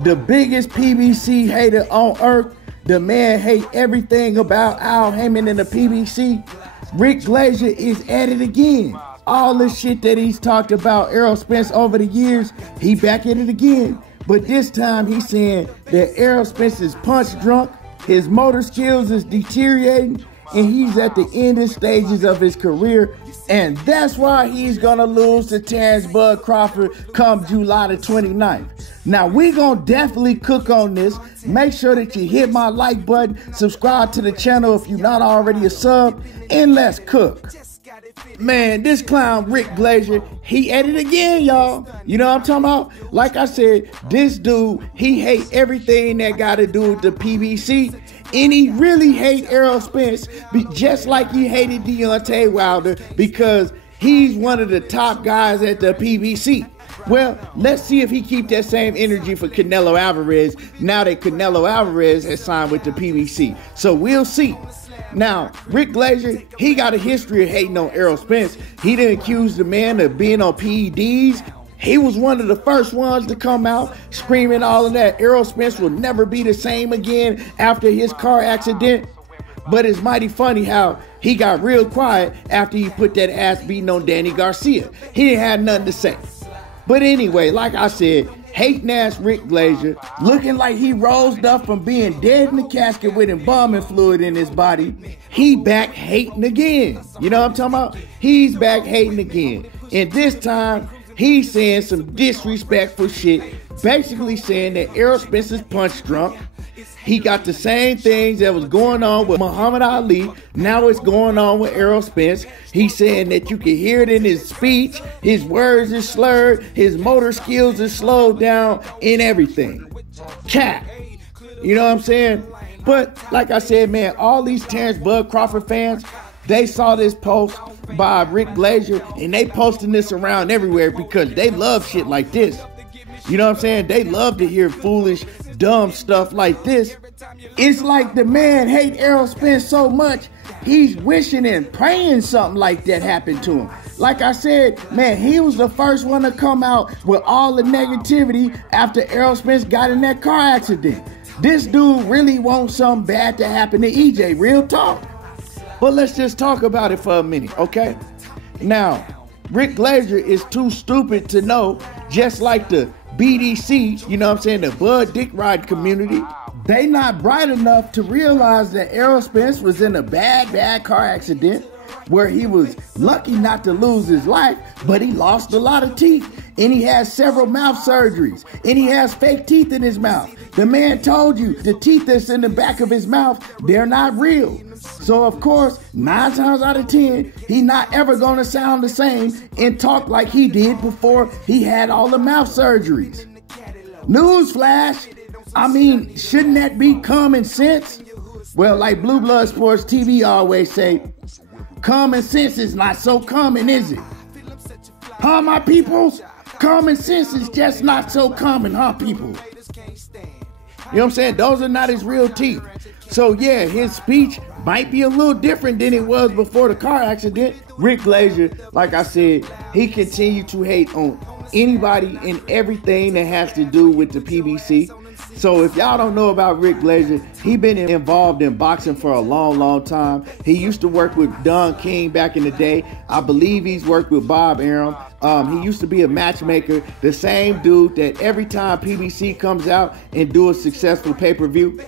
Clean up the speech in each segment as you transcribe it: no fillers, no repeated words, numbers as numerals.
the biggest PBC hater on earth. The man hate everything about Al Heyman and the PBC. Rick Glaser is at it again. All the shit that he's talked about Errol Spence over the years, he back at it again. But this time he's saying that Errol Spence is punch drunk, his motor skills is deteriorating, and he's at the ending stages of his career. And that's why he's going to lose to Terrence Bud Crawford come July the 29th. Now, we're going to definitely cook on this. Make sure that you hit my like button, subscribe to the channel if you're not already a sub, and let's cook. Man, this clown Rick Glaser, he at it again, y'all. You know what I'm talking about? Like I said, this dude, he hate everything that got to do with the PBC. And he really hate Errol Spence, just like he hated Deontay Wilder, because he's one of the top guys at the PBC. Well, let's see if he keep that same energy for Canelo Alvarez now that Canelo Alvarez has signed with the PBC. So we'll see. Now, Rick Glaser, he got a history of hating on Errol Spence. He didn't accuse the man of being on PEDs. He was one of the first ones to come out screaming all of that. Errol Spence will never be the same again after his car accident. But it's mighty funny how he got real quiet after he put that ass beating on Danny Garcia. He didn't have nothing to say. But anyway, like I said, hating ass Rick Glaser, looking like he rose up from being dead in the casket with embalming fluid in his body, he back hating again. You know what I'm talking about? He's back hating again. And this time, he's saying some disrespectful shit, basically saying that Errol Spence is punch drunk. He got the same things that was going on with Muhammad Ali. Now it's going on with Errol Spence. He's saying that you can hear it in his speech. His words are slurred. His motor skills are slowed down and everything. Cat. You know what I'm saying? But like I said, man, all these Terrence Bud Crawford fans, they saw this post by Rick Glaser and they posting this around everywhere because they love shit like this. You know what I'm saying? They love to hear foolish, dumb stuff like this. It's like the man hate Errol Spence so much, he's wishing and praying something like that happened to him. Like I said, man, he was the first one to come out with all the negativity after Errol Spence got in that car accident. This dude really wants something bad to happen to EJ, real talk. But let's just talk about it for a minute, okay? Now, Rick Glaser is too stupid to know, just like the BDC, you know what I'm saying, the Bud Dick Ride community, they not bright enough to realize that Errol Spence was in a bad car accident where he was lucky not to lose his life, but he lost a lot of teeth, and he has several mouth surgeries, and he has fake teeth in his mouth. The man told you the teeth that's in the back of his mouth, they're not real. So of course, 9 times out of 10, he not ever gonna sound the same and talk like he did before he had all the mouth surgeries. Newsflash, I mean, shouldn't that be common sense? Well, like Blue Blood Sports TV always say, common sense is not so common, is it? Huh, my peoples? Common sense is just not so common, huh, people? You know what I'm saying? Those are not his real teeth. So yeah, his speech might be a little different than it was before the car accident. Rick Glaser, like I said, he continued to hate on anybody and everything that has to do with the PBC. So if y'all don't know about Rick Glaser, he been involved in boxing for a long time. He used to work with Don King back in the day. I believe he's worked with Bob Arum. He used to be a matchmaker, the same dude that every time PBC comes out and do a successful pay-per-view,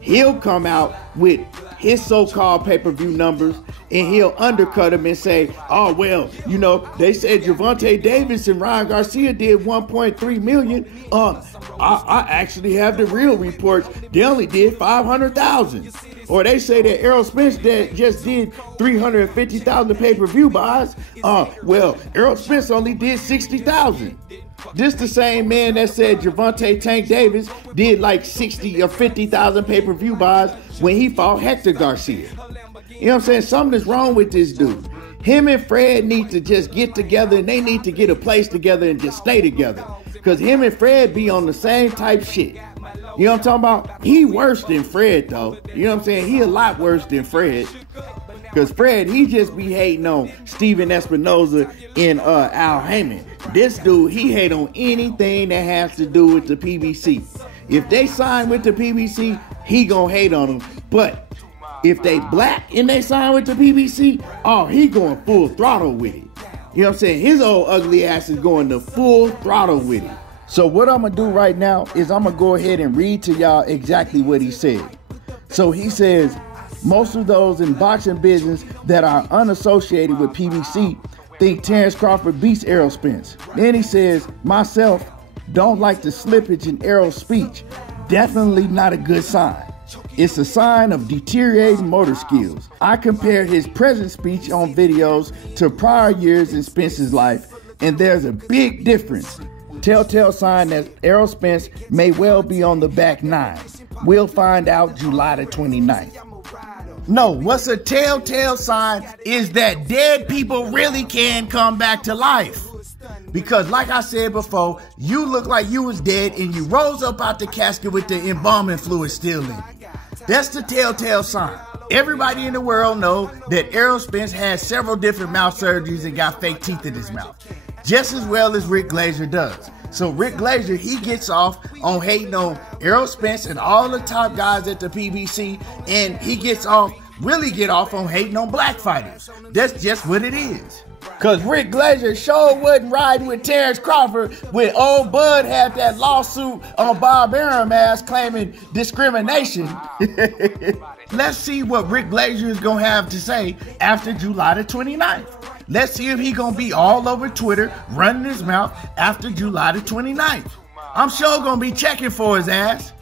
he'll come out with his so-called pay-per-view numbers and he'll undercut them and say, oh, well, you know, they said Gervonta Davis and Ryan Garcia did 1.3 million. I actually have the real reports. They only did 500,000. Or they say that Errol Spence just did 350,000 pay-per-view buys. Well, Errol Spence only did 60,000. This the same man that said Gervonta Tank Davis did like 60 or 50,000 pay-per-view buys when he fought Hector Garcia. You know what I'm saying? Something is wrong with this dude. Him and Fred need to just get together and they need to get a place together and just stay together. Because him and Fred be on the same type shit. You know what I'm talking about? He worse than Fred though. You know what I'm saying? He a lot worse than Fred. Because Fred, he just be hating on Steven Espinoza and Al Heyman. This dude, he hate on anything that has to do with the PBC. If they sign with the PBC, he gonna hate on them. But if they black and they sign with the PBC, oh, he going full throttle with it. You know what I'm saying? His old ugly ass is going to full throttle with it. So what I'm going to do right now is I'm going to go ahead and read to y'all exactly what he said. So he says, most of those in boxing business that are unassociated with PBC think Terrence Crawford beats Errol Spence. Then he says, myself, don't like the slippage in Errol's speech. Definitely not a good sign. It's a sign of deteriorating motor skills. I compared his present speech on videos to prior years in Spence's life, and there's a big difference. Telltale sign that Errol Spence may well be on the back nine. We'll find out July the 29th. No, what's a telltale sign is that dead people really can come back to life. Because like I said before, you look like you was dead and you rose up out the casket with the embalming fluid still in you. That's the telltale sign. Everybody in the world know that Errol Spence had several different mouth surgeries and got fake teeth in his mouth, just as well as Rick Glaser does. So Rick Glaser, he gets off on hating on Errol Spence and all the top guys at the PBC, and he really get off on hating on black fighters. That's just what it is. Cause Rick Glaser sure wasn't riding with Terrence Crawford when old Bud had that lawsuit on Bob Arum ass claiming discrimination. Let's see what Rick Glaser is gonna have to say after July the 29th. Let's see if he gonna be all over Twitter running his mouth after July the 29th. I'm sure gonna be checking for his ass.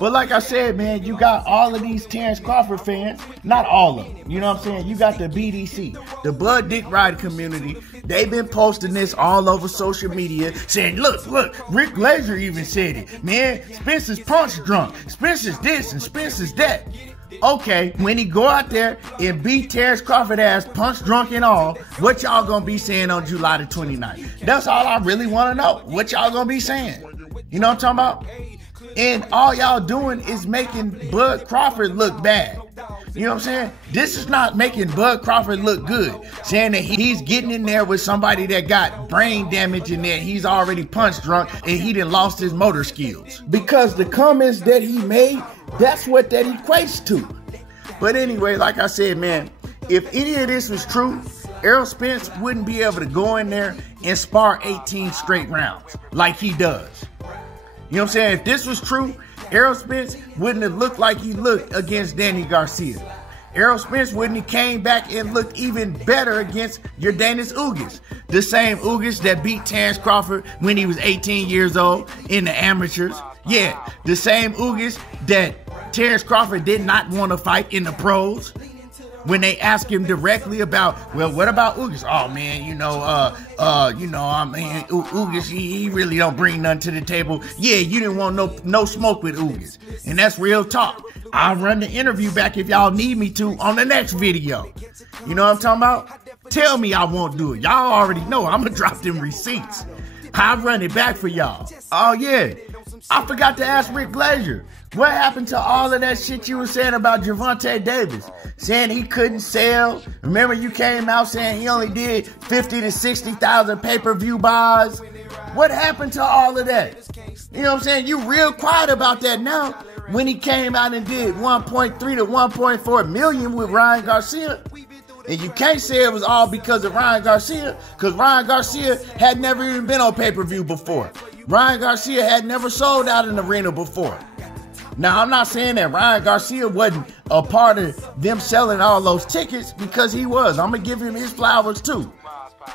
But like I said, man, you got all of these Terrence Crawford fans, not all of them, you know what I'm saying? You got the BDC, the Bud Dick Ride community. They've been posting this all over social media saying, look, Rick Glaser even said it. Man, Spence is punch drunk. Spence is this and Spence is that. Okay, when he go out there and beat Terrence Crawford ass punch drunk and all, what y'all gonna be saying on July the 29th? That's all I really want to know. What y'all gonna be saying? You know what I'm talking about? And all y'all doing is making Bud Crawford look bad. You know what I'm saying? This is not making Bud Crawford look good. Saying that he's getting in there with somebody that got brain damage and that he's already punch drunk and he done lost his motor skills. Because the comments that he made, that's what that equates to. But anyway, like I said, man, if any of this was true, Errol Spence wouldn't be able to go in there and spar 18 straight rounds like he does. You know what I'm saying? If this was true, Errol Spence wouldn't have looked like he looked against Danny Garcia. Errol Spence wouldn't have came back and looked even better against Yordenis Ugas. The same Ugas that beat Terrence Crawford when he was 18 years old in the amateurs. Yeah, the same Ugas that Terrence Crawford did not want to fight in the pros. When they asked him directly about, well, what about Ugas? Oh man, Ugas, he really don't bring nothing to the table. Yeah, you didn't want no smoke with Ugas. And that's real talk. I'll run the interview back if y'all need me to on the next video. You know what I'm talking about? Tell me I won't do it. Y'all already know I'm gonna drop them receipts. I'll run it back for y'all. Oh yeah, I forgot to ask Rick Glaser. What happened to all of that shit you were saying about Gervonta Davis? Saying he couldn't sell. Remember you came out saying he only did 50 to 60,000 pay-per-view buys? What happened to all of that? You know what I'm saying? You real quiet about that now when he came out and did 1.3 to 1.4 million with Ryan Garcia. And you can't say it was all because of Ryan Garcia, because Ryan Garcia had never even been on pay-per-view before. Ryan Garcia had never sold out an arena before. Now, I'm not saying that Ryan Garcia wasn't a part of them selling all those tickets, because he was. I'm going to give him his flowers too.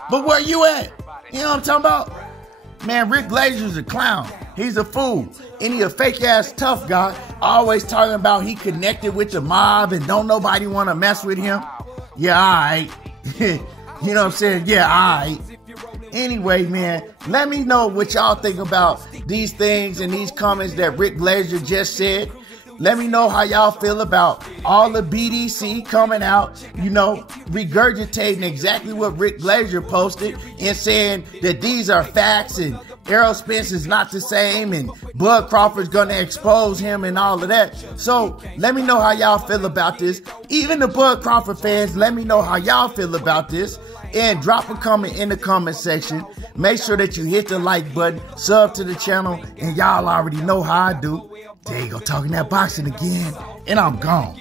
But where you at? You know what I'm talking about? Man, Rick Glaser's a clown. He's a fool. And he a fake-ass tough guy, always talking about he connected with the mob and don't nobody want to mess with him. Yeah, all right. You know what I'm saying? Yeah, all right. Anyway, man, let me know what y'all think about these things and these comments that Rick Glaser just said. Let me know how y'all feel about all the BDC coming out, you know, regurgitating exactly what Rick Glaser posted and saying that these are facts and Errol Spence is not the same, and Bud Crawford's gonna expose him and all of that. So let me know how y'all feel about this. Even the Bud Crawford fans, let me know how y'all feel about this. And drop a comment in the comment section. Make sure that you hit the like button, sub to the channel, and y'all already know how I do. There you go, talking that boxing again, and I'm gone.